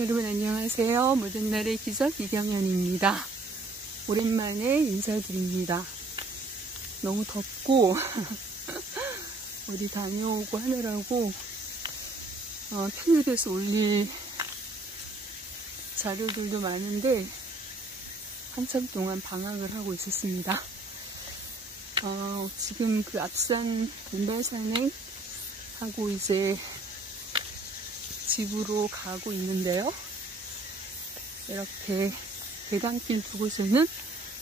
여러분 안녕하세요. 모든 날의 기적 이경연입니다. 오랜만에 인사드립니다. 너무 덥고 어디 다녀오고 하느라고 편집해서 올릴 자료들도 많은데 한참 동안 방학을 하고 있었습니다. 지금 그 앞산 맨발산행 하고 이제 집으로 가고 있는데요. 이렇게 계단길 두고서는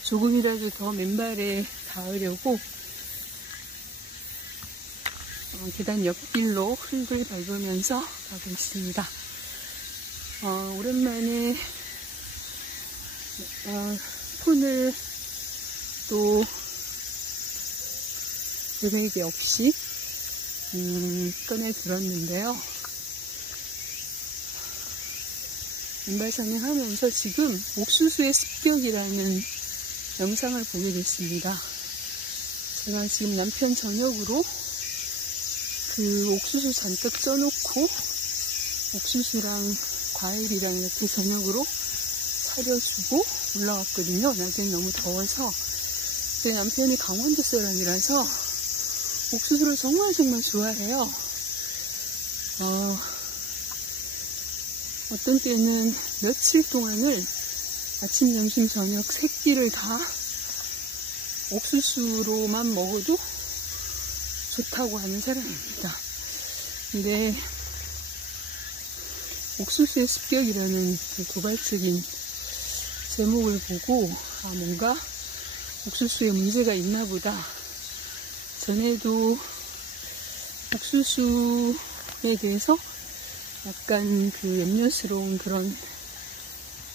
조금이라도 더 맨발에 닿으려고 계단 옆길로 흙을 밟으면서 가고 있습니다. 오랜만에 폰을 또 계획이 없이 꺼내 들었는데요. 맨발산행 하면서 지금 옥수수의 습격이라는 영상을 보게 됐습니다. 제가 지금 남편 저녁으로 그 옥수수 잔뜩 쪄놓고 옥수수랑 과일이랑 이렇게 저녁으로 차려주고 올라왔거든요. 낮엔 너무 더워서. 제 남편이 강원도 사람이라서 옥수수를 정말 좋아해요. 어떤 때는 며칠 동안을 아침, 점심, 저녁 세 끼를 다 옥수수로만 먹어도 좋다고 하는 사람입니다. 근데 옥수수의 습격이라는 그 도발적인 제목을 보고 뭔가 옥수수에 문제가 있나 보다. 전에도 옥수수에 대해서 약간 그 염려스러운 그런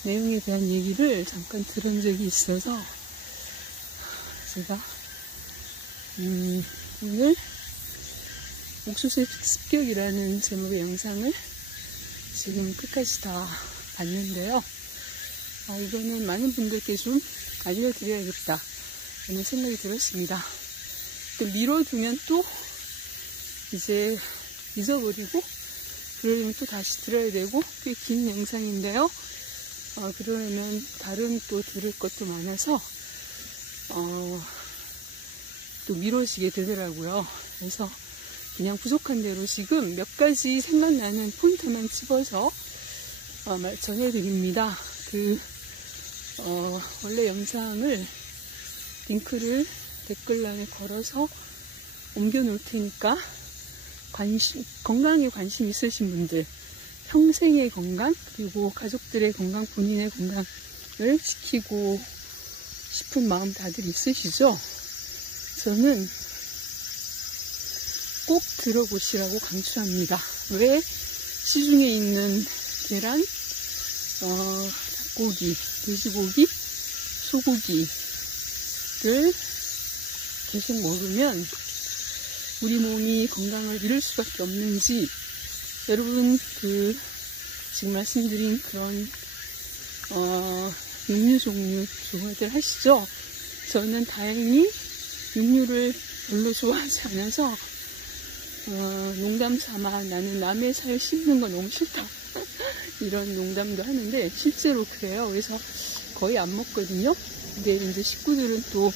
내용에 대한 얘기를 잠깐 들은 적이 있어서 제가 오늘 옥수수의 습격이라는 제목의 영상을 지금 끝까지 다 봤는데요. 이거는 많은 분들께 좀 알려드려야겠다 하는 생각이 들었습니다. 또 미뤄두면 또 이제 잊어버리고 그러려면 또 다시 들어야 되고 꽤 긴 영상인데요. 그러려면 다른 또 들을 것도 많아서 또 미뤄지게 되더라고요. 그래서 그냥 부족한 대로 지금 몇 가지 생각나는 포인트만 집어서 전해드립니다. 원래 영상을 링크를 댓글란에 걸어서 옮겨 놓을 테니까 건강에 관심 있으신 분들, 평생의 건강, 그리고 가족들의 건강, 본인의 건강을 지키고 싶은 마음 다들 있으시죠? 저는 꼭 들어보시라고 강추합니다. 왜 시중에 있는 계란, 닭고기, 돼지고기, 소고기를 계속 먹으면 우리 몸이 건강을 잃을 수밖에 없는지 여러분 지금 말씀드린 그런 육류 종류 좋아들 하시죠? 저는 다행히 육류를 별로 좋아하지 않아서 농담 삼아 나는 남의 살 씹는 거 너무 싫다 이런 농담도 하는데 실제로 그래요. 그래서 거의 안 먹거든요. 근데 이제 식구들은 또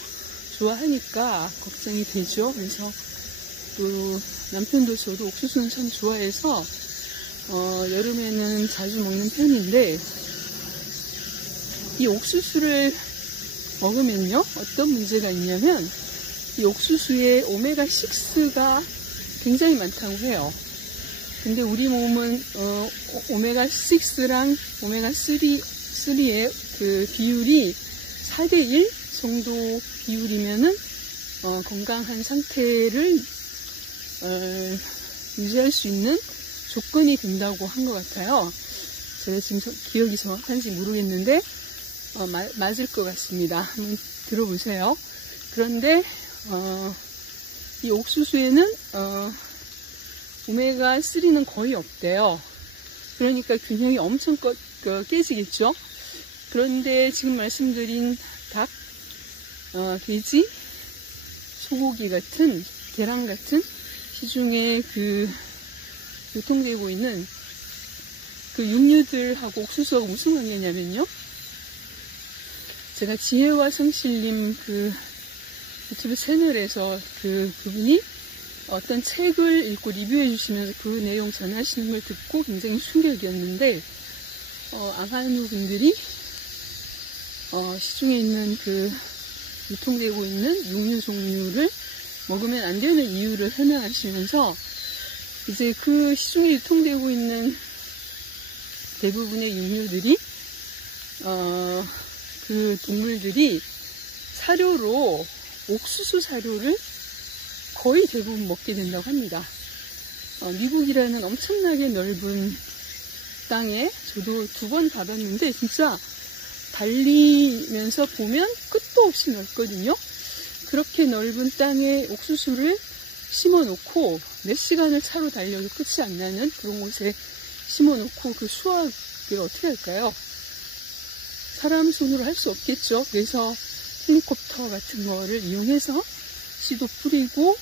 좋아하니까 걱정이 되죠. 그래서 또 남편도 저도 옥수수는 참 좋아해서 여름에는 자주 먹는 편인데 이 옥수수를 먹으면요 어떤 문제가 있냐면 이 옥수수에 오메가6가 굉장히 많다고 해요. 근데 우리 몸은 오메가6랑 오메가3의 그 비율이 4:1 정도 비율이면은 건강한 상태를 유지할 수 있는 조건이 된다고 한 것 같아요. 제가 지금 기억이 정확한지 모르겠는데 맞을 것 같습니다. 한번 들어보세요. 그런데 이 옥수수에는 오메가3는 거의 없대요. 그러니까 균형이 엄청 깨지겠죠. 그런데 지금 말씀드린 닭, 돼지, 소고기 같은 계란 같은 시중에 유통되고 있는 그 육류들하고 옥수수하고 무슨 관계냐면요. 제가 지혜와 성실님 그 유튜브 채널에서 그분이 어떤 책을 읽고 리뷰해 주시면서 그 내용 전하시는 걸 듣고 굉장히 충격이었는데, 아가누 분들이, 시중에 있는 유통되고 있는 육류 종류를 먹으면 안 되는 이유를 설명하시면서, 이제 그 시중에 유통되고 있는 대부분의 육류들이, 그 동물들이 사료로, 옥수수 사료를 거의 대부분 먹게 된다고 합니다. 미국이라는 엄청나게 넓은 땅에 저도 2번 가봤는데 진짜 달리면서 보면 끝도 없이 넓거든요. 그렇게 넓은 땅에 옥수수를 심어놓고 몇 시간을 차로 달려도 끝이 안 나는 그런 곳에 심어놓고 그 수확을 어떻게 할까요? 사람 손으로 할 수 없겠죠. 그래서 헬리콥터 같은 거를 이용해서 씨도 뿌리고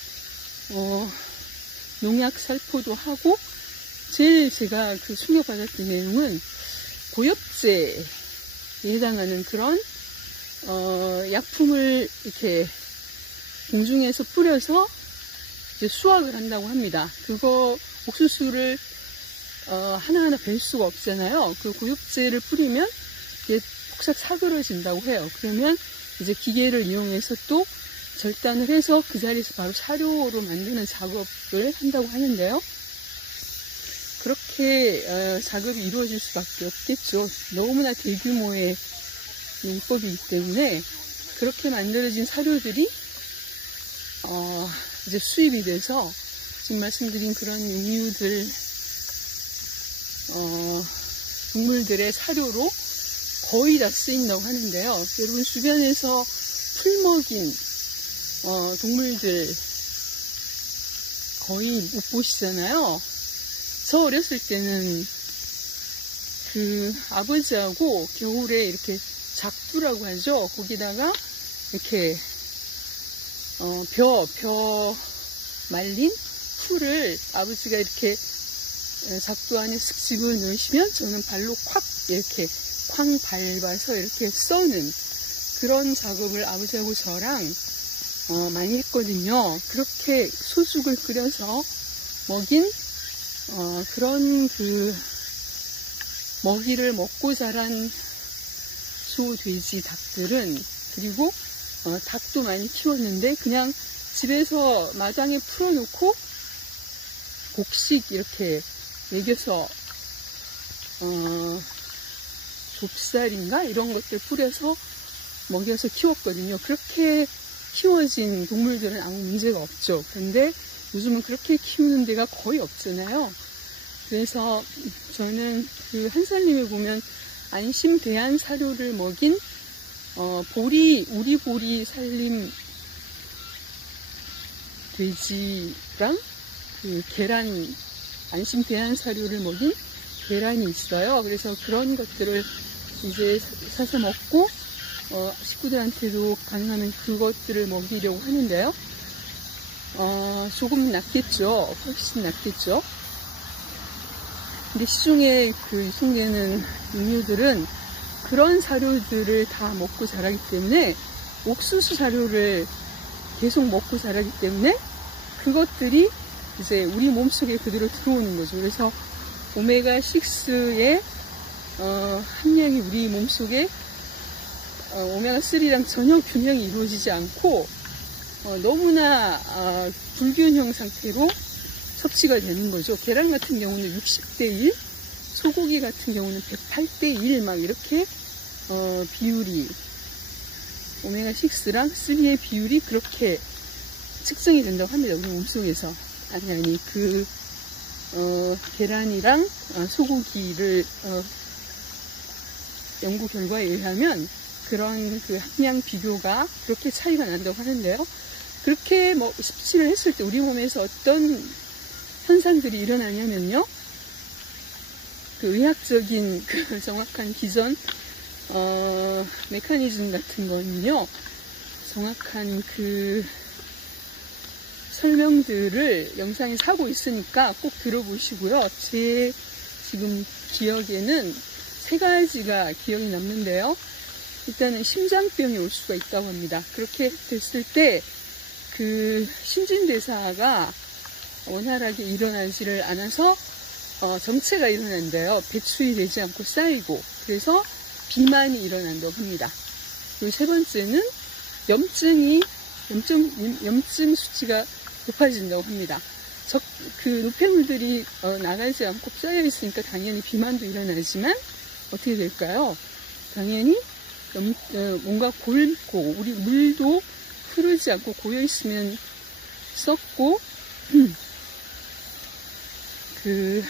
농약 살포도 하고, 제일 제가 충격받았던 내용은 고엽제에 해당하는 그런 약품을 이렇게 공중에서 뿌려서 이제 수확을 한다고 합니다. 그거 옥수수를 하나하나 벨 수가 없잖아요. 그 고엽제를 뿌리면 이게 폭삭 사그러진다고 해요. 그러면 이제 기계를 이용해서 또 절단을 해서 그 자리에서 바로 사료로 만드는 작업을 한다고 하는데요. 그렇게 작업이 이루어질 수밖에 없겠죠. 너무나 대규모의 농법이기 때문에 그렇게 만들어진 사료들이 이제 수입이 돼서 지금 말씀드린 그런 육류들, 동물들의 사료로 거의 다 쓰인다고 하는데요. 여러분 주변에서 풀 먹인 동물들 거의 못 보시잖아요. 저 어렸을 때는 아버지하고 겨울에 이렇게 작두라고 하죠. 거기다가 이렇게 벼 말린 풀을 아버지가 이렇게 작두 안에 슥 집어넣으시면 저는 발로 콱 이렇게 쾅 밟아서 이렇게 써는 그런 작업을 아버지하고 저랑 많이 했거든요. 그렇게 소죽을 끓여서 먹인 그런 먹이를 먹고 자란 소, 돼지, 닭들은, 그리고 닭도 많이 키웠는데 그냥 집에서 마당에 풀어놓고 곡식 이렇게 먹여서 좁쌀인가 이런 것들 뿌려서 먹여서 키웠거든요. 그렇게 키워진 동물들은 아무 문제가 없죠. 그런데 요즘은 그렇게 키우는 데가 거의 없잖아요. 그래서 저는 한살림에 보면 안심 대안 사료를 먹인 우리 보리 살림 돼지랑 계란, 안심 대안 사료를 먹인 계란이 있어요. 그래서 그런 것들을 이제 사서 먹고 식구들한테도 가능하면 그것들을 먹이려고 하는데요. 조금 낫겠죠. 훨씬 낫겠죠. 근데 시중에 유통되는 육류들은 그런 사료들을 다 먹고 자라기 때문에, 옥수수 사료를 계속 먹고 자라기 때문에 그것들이 이제 우리 몸속에 그대로 들어오는 거죠. 그래서 오메가6의 함량이 우리 몸속에 오메가3랑 전혀 균형이 이루어지지 않고 너무나 불균형 상태로 섭취가 되는 거죠. 계란 같은 경우는 60대1, 소고기 같은 경우는 108대1 막 이렇게 비율이, 오메가6랑 3의 비율이 그렇게 측정이 된다고 합니다. 우리 몸속에서. 아니 계란이랑 소고기를 연구 결과에 의하면 그런 함량 비교가 그렇게 차이가 난다고 하는데요. 그렇게 섭취를 했을 때 우리 몸에서 어떤 현상들이 일어나냐면요. 의학적인 정확한 기전 메커니즘 같은 거는요. 정확한 설명들을 영상에서 하고 있으니까 꼭 들어보시고요. 제 지금 기억에는 세 가지가 기억이 남는데요. 일단은 심장병이 올 수가 있다고 합니다. 그렇게 됐을 때 그 신진대사가 원활하게 일어나지를 않아서 정체가 일어난대요. 배출이 되지 않고 쌓이고, 그래서 비만이 일어난다고 합니다. 그리고 세 번째는 염증 수치가 높아진다고 합니다. 그 노폐물들이 나가지 않고 쌓여 있으니까 당연히 비만도 일어나지만 어떻게 될까요? 당연히 뭔가 고름고, 우리 물도 흐르지 않고 고여 있으면 썩고 그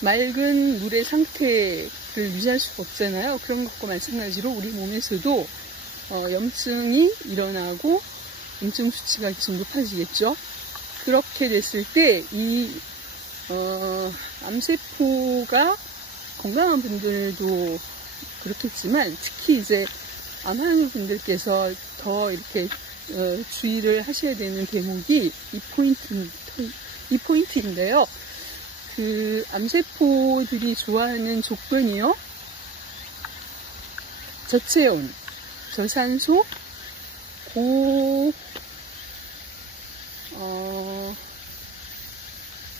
맑은 물의 상태를 유지할 수가 없잖아요. 그런 것과 마찬가지로 우리 몸에서도 염증이 일어나고 염증 수치가 계속 높아지겠죠. 그렇게 됐을 때 이 암세포가 건강한 분들도 그렇겠지만 특히 이제 암환우 분들께서 더 이렇게 주의를 하셔야 되는 대목이 이 포인트인데요. 그 암세포들이 좋아하는 조건이요. 저체온, 저산소,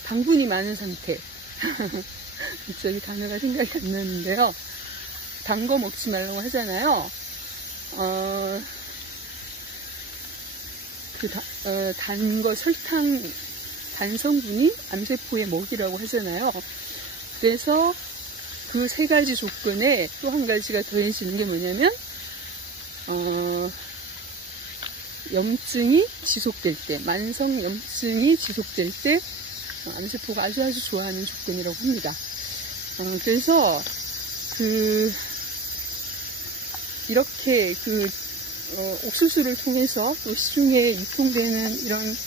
당분이 많은 상태. 갑자기 단어가 생각이 안 나는데요. 단 거 먹지 말라고 하잖아요. 단 거, 설탕, 단성분이 암세포의 먹이라고 하잖아요. 그래서 그 세 가지 조건에 또 한 가지가 더해지는 게 뭐냐면, 염증이 지속될 때, 만성 염증이 지속될 때, 암세포가 아주 좋아하는 조건이라고 합니다. 그래서, 이렇게 옥수수를 통해서 또 시중에 유통되는 이런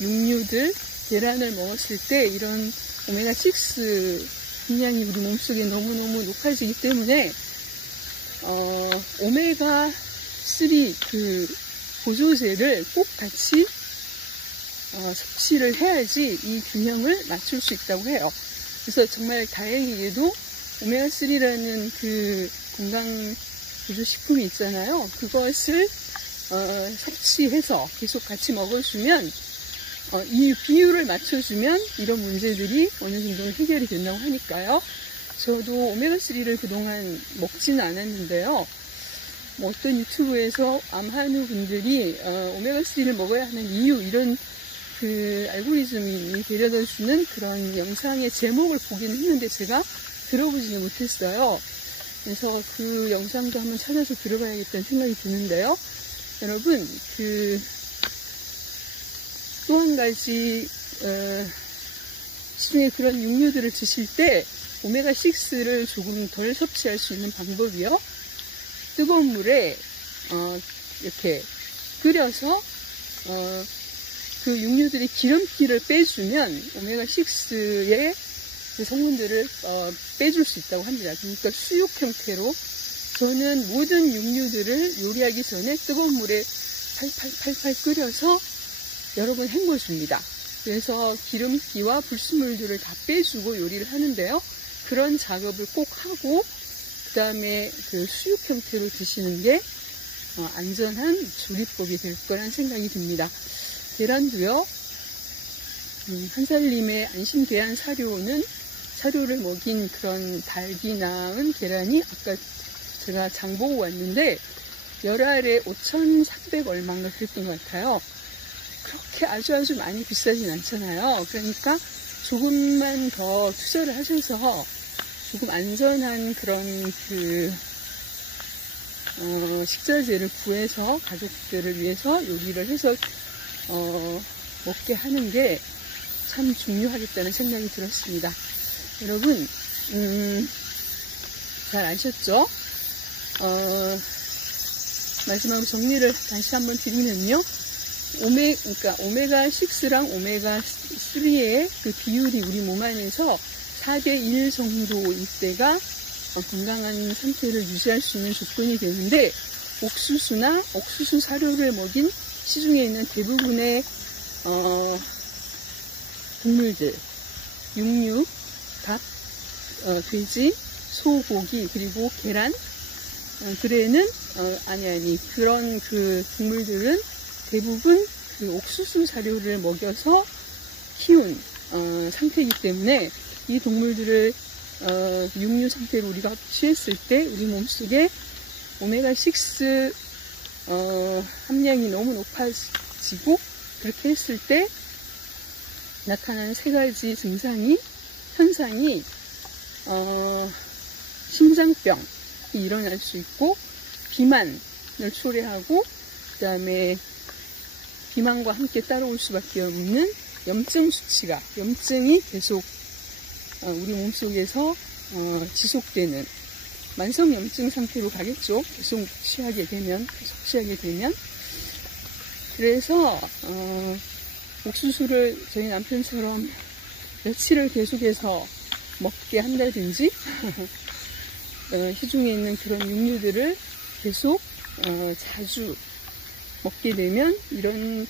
육류들, 계란을 먹었을 때 이런 오메가6 含량이 우리 몸속에 너무너무 높아지기 때문에, 오메가3 그 보조제를 꼭 같이 섭취를 해야지 이 균형을 맞출 수 있다고 해요. 그래서 정말 다행히도 오메가3라는 그 건강 보조식품이 있잖아요. 그것을 섭취해서 계속 같이 먹어주면, 이 비율을 맞춰주면 이런 문제들이 어느 정도는 해결이 된다고 하니까요. 저도 오메가3를 그동안 먹지는 않았는데요. 뭐 어떤 유튜브에서 암환우 분들이 오메가3를 먹어야 하는 이유, 이런 그 알고리즘이 데려다 주는 그런 영상의 제목을 보기는 했는데 제가 들어보지는 못했어요. 그래서 그 영상도 한번 찾아서 들어봐야겠다는 생각이 드는데요. 여러분, 또 한 가지, 시중에 그런 육류들을 드실 때 오메가6를 조금 덜 섭취할 수 있는 방법이요. 뜨거운 물에, 이렇게 끓여서, 그 육류들이 기름기를 빼주면 오메가6의 그 성분들을 빼줄 수 있다고 합니다. 그러니까 수육 형태로 저는 모든 육류들을 요리하기 전에 뜨거운 물에 팔팔 끓여서 여러 번 헹궈줍니다. 그래서 기름기와 불순물들을 다 빼주고 요리를 하는데요. 그런 작업을 꼭 하고 그 다음에 그 수육 형태로 드시는 게 안전한 조리법이 될 거란 생각이 듭니다. 계란도요. 한살림의 안심계란 사료를 먹인 그런 닭이 낳은 계란이 아까 제가 장보고 왔는데 열알에 5,300 얼마인가 그랬던 것 같아요. 그렇게 아주 많이 비싸진 않잖아요. 그러니까 조금만 더 투자를 하셔서 조금 안전한 그런 식자재를 구해서 가족들을 위해서 요리를 해서 먹게 하는 게 참 중요하겠다는 생각이 들었습니다. 여러분, 잘 아셨죠? 마지막으로 정리를 다시 한번 드리면요. 그러니까 오메가6랑 오메가3의 그 비율이 우리 몸 안에서 4대1 정도일 때가 건강한 상태를 유지할 수 있는 조건이 되는데, 옥수수나 옥수수 사료를 먹인 시중에 있는 대부분의 동물들, 육류, 닭, 돼지, 소, 고기, 그리고 계란, 그래는 그런 그 동물들은 대부분 그 옥수수 사료를 먹여서 키운 상태이기 때문에 이 동물들을 육류 상태로 우리가 취했을 때 우리 몸속에 오메가6 함량이 너무 높아지고, 그렇게 했을 때 나타나는 세 가지 현상이 심장병이 일어날 수 있고, 비만을 초래하고, 그 다음에 비만과 함께 따라올 수밖에 없는 염증이 계속 우리 몸속에서 지속되는 만성염증 상태로 가겠죠. 계속 취하게 되면. 그래서 옥수수를 저희 남편처럼 며칠을 계속해서 먹게 한다든지 시중에 있는 그런 육류들을 계속 자주 먹게 되면 이런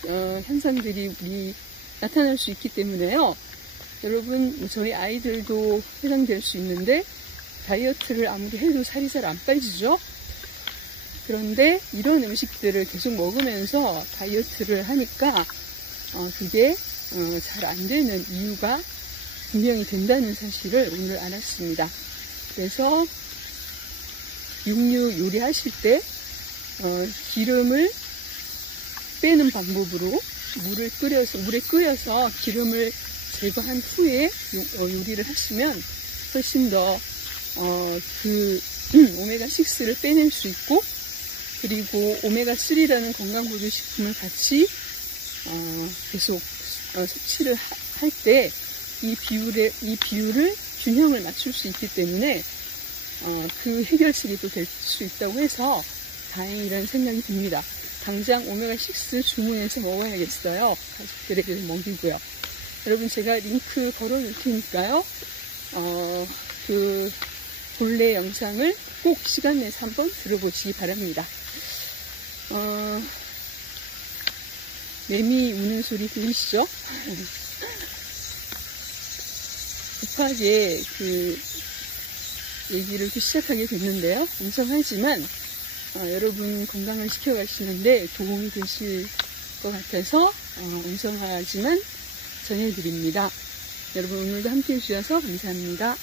현상들이 나타날 수 있기 때문에요. 여러분, 저희 아이들도 해당될 수 있는데, 다이어트를 아무리 해도 살이 잘 안 빠지죠. 그런데 이런 음식들을 계속 먹으면서 다이어트를 하니까 그게 잘 안 되는 이유가 분명히 된다는 사실을 오늘 알았습니다. 그래서 육류 요리하실 때 기름을 빼는 방법으로 물에 끓여서 기름을 제거한 후에 요리를 하시면 훨씬 더 오메가6를 빼낼 수 있고, 그리고 오메가3라는 건강보조식품을 같이 계속 섭취를 할 때 이 비율을 균형을 맞출 수 있기 때문에 그 해결책이 또 될 수 있다고 해서 다행히 이런 생각이 듭니다. 당장 오메가6 주문해서 먹어야겠어요. 가족들에게 먹이고요. 여러분, 제가 링크 걸어놓을 테니까요. 그 본래 영상을 꼭 시간 내서 한번 들어보시기 바랍니다. 매미 우는 소리 들리시죠? 급하게 그 얘기를 시작하게 됐는데요. 음성하지만 여러분 건강을 지켜가시는데 도움이 되실 것 같아서 음성하지만 전해드립니다. 여러분 오늘도 함께 해주셔서 감사합니다.